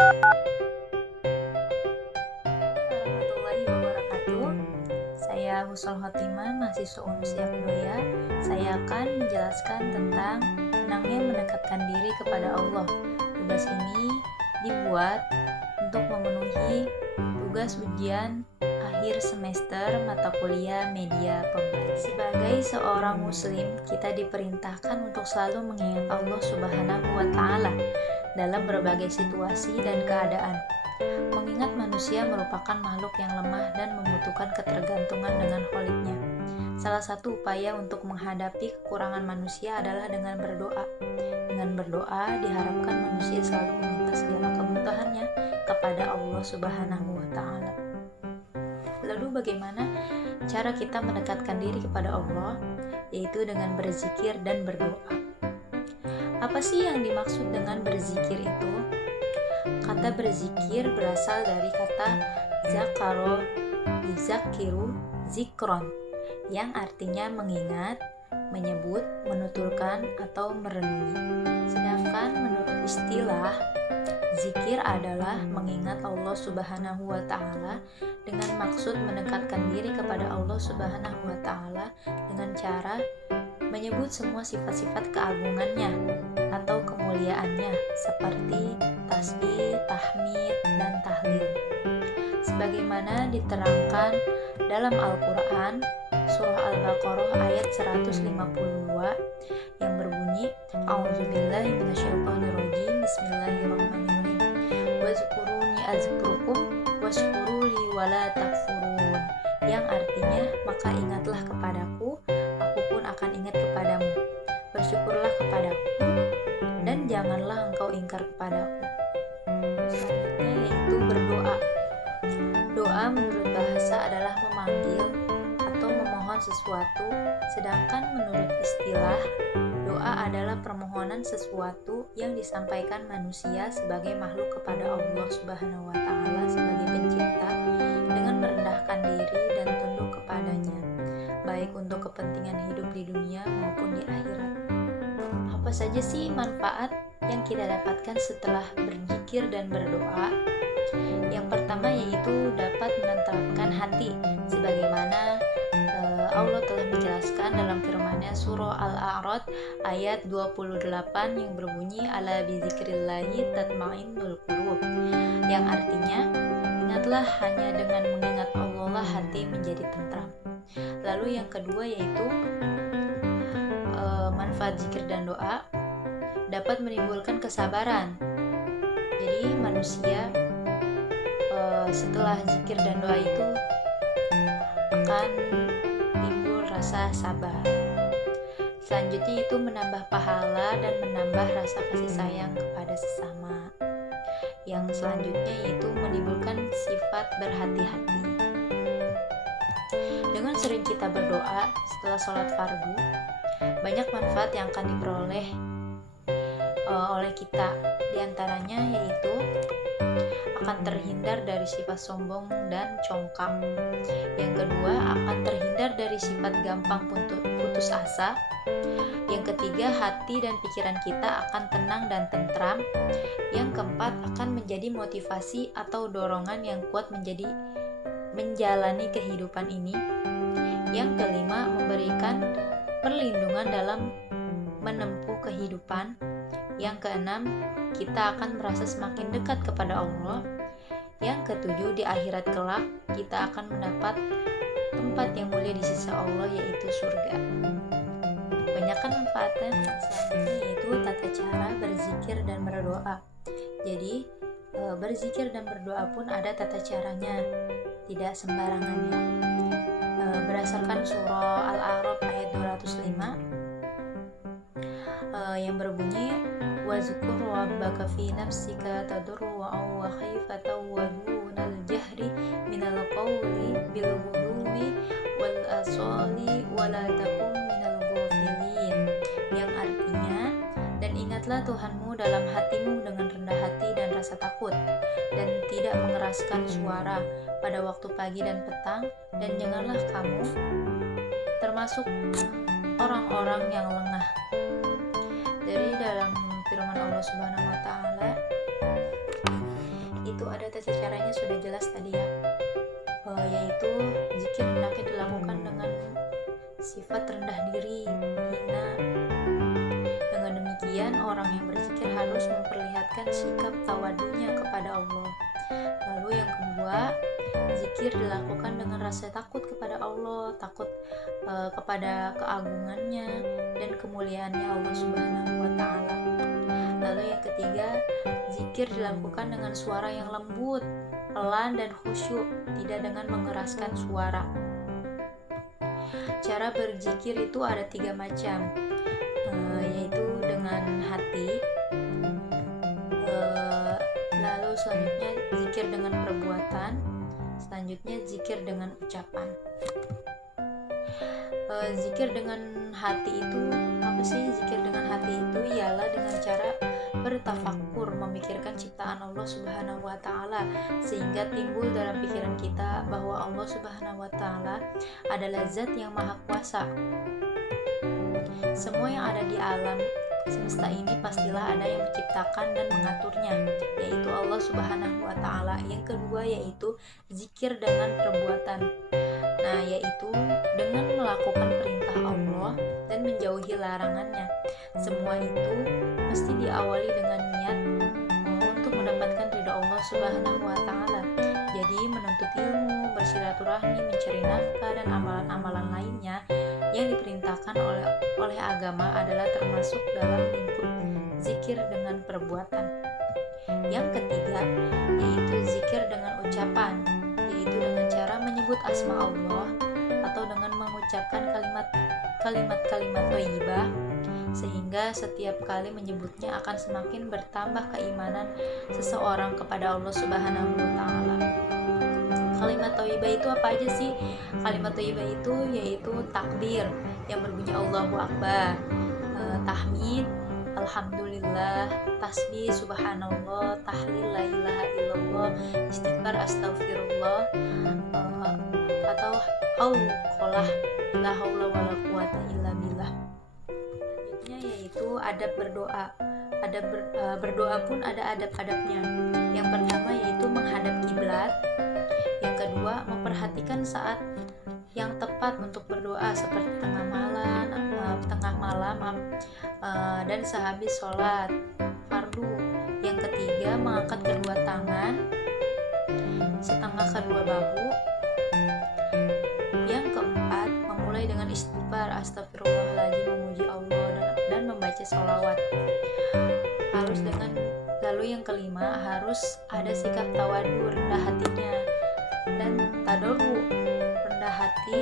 Warahmatullahi wabarakatuh. Saya Husnul Khotimah, mahasiswa Unsia Kuliah. Saya akan menjelaskan tentang senangnya mendekatkan diri kepada Allah. Tugas ini dibuat untuk memenuhi tugas ujian akhir semester mata kuliah media pembelajaran. Sebagai seorang muslim, kita diperintahkan untuk selalu mengingat Allah Subhanahu wa taala dalam berbagai situasi dan keadaan. Mengingat manusia merupakan makhluk yang lemah dan membutuhkan ketergantungan dengan Kholiknya. Salah satu upaya untuk menghadapi kekurangan manusia adalah dengan berdoa. Dengan berdoa, diharapkan manusia selalu meminta segala kebutuhannya kepada Allah Subhanahu wa taala. Lalu bagaimana cara kita mendekatkan diri kepada Allah? Yaitu dengan berzikir dan berdoa. Apa sih yang dimaksud dengan berzikir itu? Kata berzikir berasal dari kata zakaro, yuzakiru, zikron, yang artinya mengingat, menyebut, menuturkan, atau merenungi. Sedangkan menurut istilah, zikir adalah mengingat Allah Subhanahu wa taala dengan maksud mendekatkan diri kepada Allah Subhanahu wa taala dengan cara menyebut semua sifat-sifat keagungannya atau kemuliaannya seperti tasbih, tahmid, dan tahlil. Sebagaimana diterangkan dalam Al-Quran, surah Al-Baqarah ayat 152 yang berbunyi, A'udzubillahi minasyaitonirrajim, bismillahirrahmanirrahim, wazkuruni azkurukum washkuruli wala takfurun, yang artinya, maka ingatlah kepadaku, aku pun akan ingat kepadamu. Bersyukurlah kepadaku, dan janganlah engkau ingkar kepadaku. Selanjutnya yaitu berdoa. Doa menurut bahasa adalah memanggil atau memohon sesuatu, sedangkan menurut istilah, doa adalah permohonan sesuatu yang disampaikan manusia sebagai makhluk kepada Allah Subhanahu wa taala sebagai pencipta dengan merendahkan diri dan tunduk kepadanya, baik untuk kepentingan hidup di dunia maupun di akhirat. Apa saja sih manfaat yang kita dapatkan setelah berzikir dan berdoa? Yang pertama yaitu dapat menenteramkan hati, sebagaimana Allah telah menjelaskan dalam firman-Nya surah Al-A'raf ayat 28 yang berbunyi ala bizikrillahi tatmainnul qulub, yang artinya ingatlah hanya dengan mengingat Allah lah hati menjadi tentram. Lalu yang kedua yaitu manfaat zikir dan doa dapat menimbulkan kesabaran. Jadi manusia setelah zikir dan doa itu akan timbul rasa sabar. Selanjutnya itu menambah pahala dan menambah rasa kasih sayang kepada sesama. Yang selanjutnya yaitu menimbulkan sifat berhati-hati. Dengan sering kita berdoa setelah sholat fardu, banyak manfaat yang akan diperoleh oleh kita. Di antaranya yaitu akan terhindar dari sifat sombong dan congkak. Yang kedua, akan terhindar dari sifat gampang putus asa. Yang ketiga, hati dan pikiran kita akan tenang dan tentram. Yang keempat, akan menjadi motivasi atau dorongan yang kuat menjalani kehidupan ini. Yang kelima, memberikan perlindungan dalam menempuh kehidupan. Yang keenam, kita akan merasa semakin dekat kepada Allah. Yang ketujuh, di akhirat kelak kita akan mendapat tempat yang mulia di sisi Allah, yaitu surga. Banyakkan manfaatnya. Selanjutnya yaitu tata cara berzikir dan berdoa. Jadi berzikir dan berdoa pun ada tata caranya, tidak sembarangan ya. Berdasarkan surah Al-A'raf ayat 205 yang berbunyi wazkur rabbaka fi nafsika tadarruan wa khifatan wa dunal jahri minal qawli bil ghudwi wal asali wa la takum minal ghafilin, yang artinya, dan ingatlah Tuhanmu dalam hatimu dengan rendah hati dan rasa takut, dan tidak mengeraskan suara pada waktu pagi dan petang, dan janganlah kamu termasuk orang-orang yang lengah. Dari dalam firman Allah Subhanahu wa taala, yaitu ada tata caranya sudah jelas tadi ya, yaitu zikir hendaknya dilakukan dengan sifat rendah diri, hina. Dengan demikian orang yang berzikir harus memperlihatkan sikap tawadunya kepada Allah. Lalu yang kedua, zikir dilakukan dengan rasa takut kepada Allah, takut kepada keagungannya dan kemuliaannya Allah Subhanahu wa Ta'ala. Lalu yang ketiga, zikir dilakukan dengan suara yang lembut, pelan dan khusyuk, tidak dengan mengeraskan suara. Cara berzikir itu ada 3 macam, yaitu dengan hati, lalu selanjutnya zikir dengan perbuatan, selanjutnya zikir dengan ucapan. Zikir dengan hati itu apa sih? Zikir dengan hati itu ialah dengan cara bertafakkur, memikirkan ciptaan Allah Subhanahu wa Ta'ala, sehingga timbul dalam pikiran kita bahwa Allah Subhanahu wa Ta'ala adalah zat yang maha kuasa. Semua yang ada di alam semesta ini pastilah ada yang menciptakan dan mengaturnya, yaitu Allah Subhanahu wa Ta'ala. Yang kedua yaitu zikir dengan perbuatan, yaitu dengan melakukan perintah Allah dan menjauhi larangannya. Semua itu mesti diawali dengan niat untuk mendapatkan ridha Allah Subhanahu wa Ta'ala. Jadi menuntut ilmu, bersilaturahmi, mencari nafkah dan amalan-amalan lainnya yang diperintahkan oleh agama adalah termasuk dalam lingkup zikir dengan perbuatan. Yang ketiga yaitu zikir dengan ucapan, yaitu dengan cara menyebut asma Allah atau dengan mengucapkan kalimat-kalimat thayyibah, sehingga setiap kali menyebutnya akan semakin bertambah keimanan seseorang kepada Allah Subhanahu wa Ta'ala. Kalimat thayyibah itu apa aja sih? Kalimat thayyibah itu yaitu takbir yang berbunyi Allahu Akbar, tahmid, alhamdulillah, tasbih, subhanallah, tahlil, la ilaha illallah, istighfar, astagfirullah, atau hauqalah, la haula wala quwata illa billah. Selanjutnya yaitu adab berdoa. Berdoa pun ada adab-adabnya. Yang pertama yaitu menghadap kiblat. Yang kedua, memperhatikan saat yang tepat untuk berdoa seperti tengah malam dan sehabis sholat fardu. Yang ketiga, mengangkat kedua tangan setengah kedua bahu. Yang keempat, memulai dengan istighfar, astagfirullahaladzim, memuji Allah dan membaca sholawat. Lalu yang kelima, harus ada sikap tawadu, rendah hatinya, dan tadarru, rendah hati,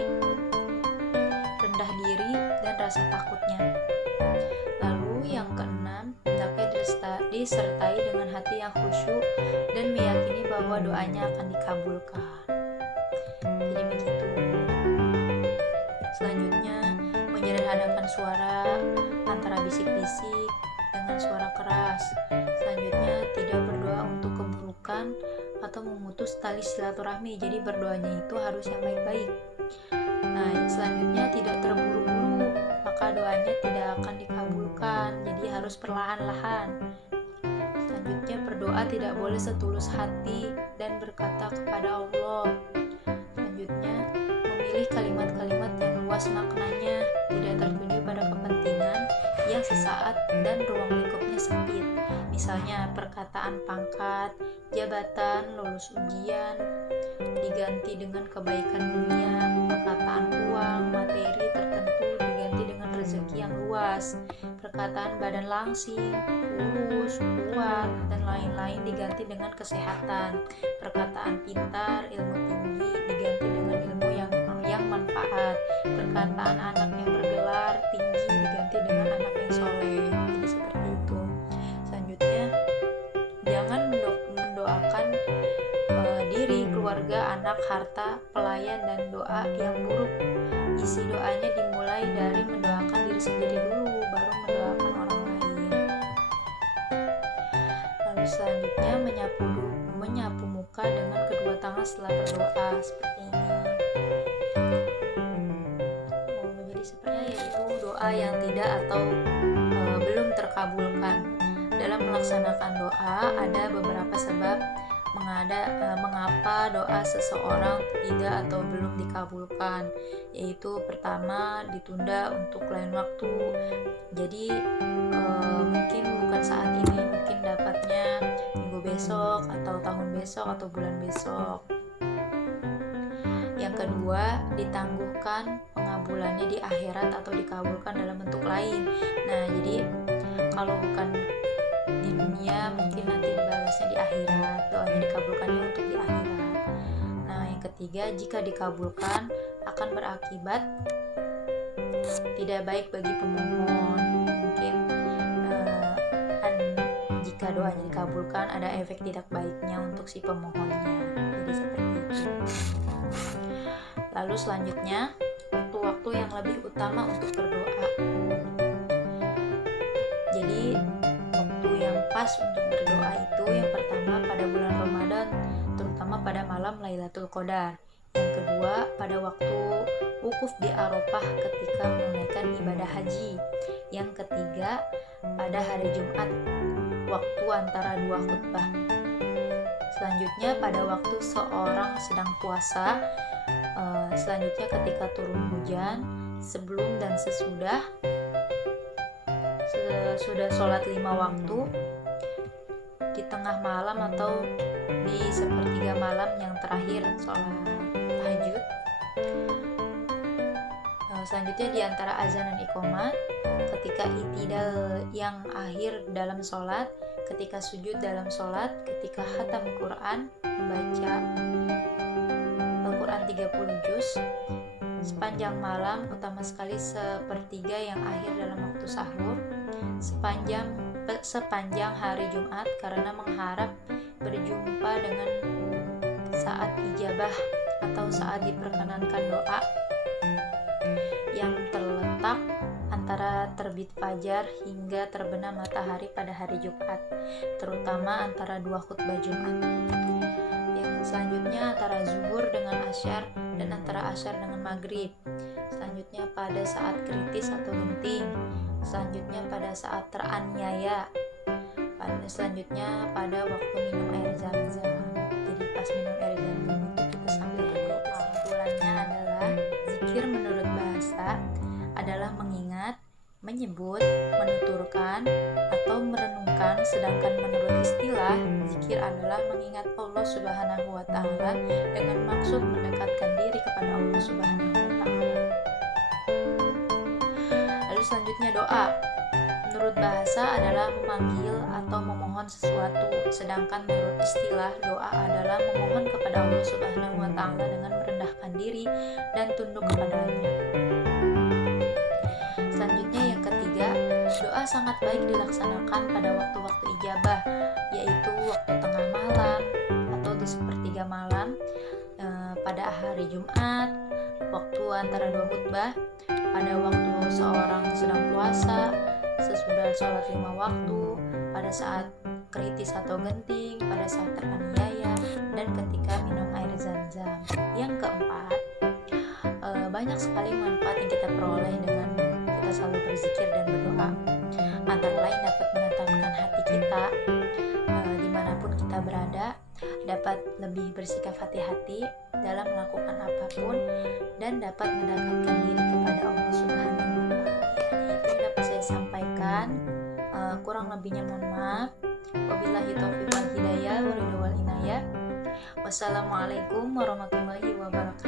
rendah diri, dan rasa takutnya. Lalu yang keenam, hendaknya disertai dengan hati yang khusyuk dan meyakini bahwa doanya akan dikabulkan. Jadi begitu. Selanjutnya, menyederhanakan suara antara bisik-bisik dengan suara keras. Selanjutnya, tidak berdoa untuk keburukan atau memutus tali silaturahmi. Jadi berdoanya itu harus yang baik-baik. Selanjutnya tidak terburu-buru, maka doanya tidak akan dikabulkan. Jadi harus perlahan-lahan. Selanjutnya berdoa tidak boleh setulus hati dan berkata kepada Allah. Selanjutnya memilih kalimat-kalimat yang luas maknanya, tidak tertuju pada kepentingan yang sesaat dan ruang lingkupnya sempit. Misalnya perkataan pangkat, jabatan, lulus ujian diganti dengan kebaikan dunia, perkataan uang, materi tertentu diganti dengan rezeki yang luas, perkataan badan langsing, kurus, kuat, dan lain-lain diganti dengan kesehatan, perkataan pintar, ilmu tinggi diganti dengan ilmu yang manfaat, perkataan anak yang bergelar tinggi diganti dengan anak yang soleh. Jadi seperti itu. Selanjutnya, jangan mendoakan diri, keluarga, anak, harta, pelayan, dan doa yang buruk. Isi doanya dimulai dari mendoakan diri sendiri dulu, baru mendoakan orang lain. Lalu selanjutnya menyapu muka dengan kedua tangan setelah berdoa seperti ini. Jadi sebenarnya yaitu doa yang tidak atau belum terkabulkan. Dalam melaksanakan doa ada beberapa sebab mengapa doa seseorang tidak atau belum dikabulkan, yaitu pertama ditunda untuk lain waktu. Jadi mungkin bukan saat ini, mungkin dapatnya minggu besok atau tahun besok atau bulan besok. Yang kedua, ditangguhkan pengabulannya di akhirat atau dikabulkan dalam bentuk lain. Nah, jadi kalau bukan di dunia, mungkin nanti dibalasnya di akhirat, doanya dikabulkannya untuk di akhirat. Nah, yang ketiga, jika dikabulkan akan berakibat tidak baik bagi pemohon. Mungkin jika doanya dikabulkan ada efek tidak baiknya untuk si pemohonnya. Jadi seperti itu. Lalu selanjutnya, waktu-waktu yang lebih utama untuk berdoa. Jadi waktu yang pas untuk berdoa itu yang pertama pada bulan Ramadan, terutama pada malam Lailatul Qadar. Yang kedua pada waktu wukuf di Arafah ketika menunaikan ibadah haji. Yang ketiga pada hari Jumat, waktu antara dua khutbah. Selanjutnya pada waktu seorang sedang puasa. Selanjutnya ketika turun hujan, sebelum dan sesudah sholat 5 waktu, di tengah malam atau di sepertiga malam yang terakhir sholat tahajud. Selanjutnya di antara azan dan iqamah, ketika i'tidal yang akhir dalam sholat, ketika sujud dalam sholat, ketika khatam Quran, membaca Al-Quran 30 juz, sepanjang malam, utama sekali sepertiga yang akhir dalam waktu sahur, sepanjang hari Jumat, karena mengharap berjumpa dengan saat ijabah atau saat diperkenankan doa yang terletak antara terbit fajar hingga terbenam matahari pada hari Jumat, terutama antara dua khutbah Jumat. Yang selanjutnya antara zuhur dengan asyar dan antara asyar dengan maghrib. Selanjutnya pada saat kritis atau genting. Selanjutnya pada saat teraniaya. Selanjutnya pada waktu minum air zam-zam. Jadi pas minum air zam-zam itu kita sambil berdoa. Kesimpulannya adalah zikir menurut bahasa adalah mengingat, menyebut, menuturkan, atau merenungkan, sedangkan menurut istilah, zikir adalah mengingat Allah Subhanahu wa Ta'ala dengan maksud mendekatkan diri kepada Allah Subhanahu wa Ta'ala. Lalu selanjutnya doa. Menurut bahasa adalah memanggil atau memohon sesuatu, sedangkan menurut istilah doa adalah memohon kepada Allah Subhanahu wa Ta'ala dengan merendahkan diri dan tunduk kepadanya. Selanjutnya yang ketiga, doa sangat baik dilaksanakan pada waktu-waktu ijabah, yaitu waktu tengah malam atau di sepertiga malam, pada hari Jumat, waktu antara dua khutbah, pada waktu seorang sedang puasa, sesudah sholat 5 waktu, pada saat kritis atau genting, pada saat teraniaya, dan ketika minum air zam-zam. Yang keempat, banyak sekali manfaat yang kita peroleh dengan kita selalu berzikir dan berdoa. Antara lain dapat menetapkan hati kita dimanapun kita berada, dapat lebih bersikap hati-hati dalam melakukan apapun, dan dapat mendekatkan diri kepada Allah Subhanahu wa Ta'ala. Itu yang dapat saya sampaikan. Kurang lebihnya mohon maaf. Wabillahi taufiq wal hidayah wa ridha wal inayah. Wassalamualaikum warahmatullahi wabarakatuh.